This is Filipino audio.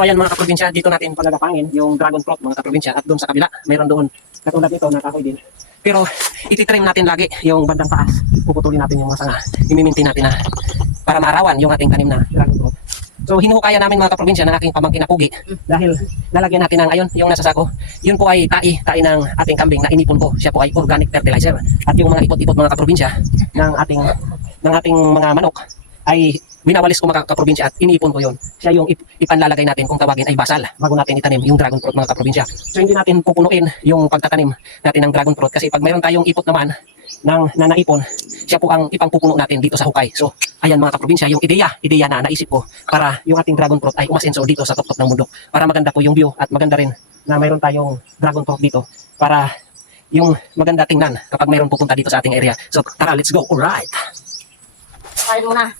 So ayan mga kaprobinsya, dito natin palalapangin yung dragon fruit mga kaprobinsya, at doon sa kabila, mayroon doon katulad nito na kahoy din. Pero ititrim natin lagi yung bandang taas, puputulin natin yung mga sanga, imiminti natin na para maarawan yung ating tanim na dragon fruit. So hinuhukayan namin mga kaprobinsya ng aking pamangkin na pugi dahil lalagyan natin ng ayon, yung nasa sako. Yun po ay tai ng ating kambing na inipon ko. Siya po ay organic fertilizer. At yung mga ipot-ipot mga kaprobinsya ng ating mga manok ay binawalis ko mga kaprobinsya at inipon ko yun. Siya yung ipanlalagay natin kung tawagin ay basal bago natin itanim yung dragon fruit mga kaprobinsya. So hindi natin pupunuin yung pagtatanim natin ng dragon fruit kasi pag mayroon tayong ipot naman ng naipon, siya po ang ipangpupuno natin dito sa hukay. So ayan mga kaprobinsya, yung ideya na naisip ko para yung ating dragon fruit ay umasenso dito sa tuktok ng bundok. Para maganda po yung view at maganda rin na mayroon tayong dragon fruit dito para yung maganda tingnan kapag mayroon pupunta dito sa ating area. So tara, let's go. Alright. Kain muna.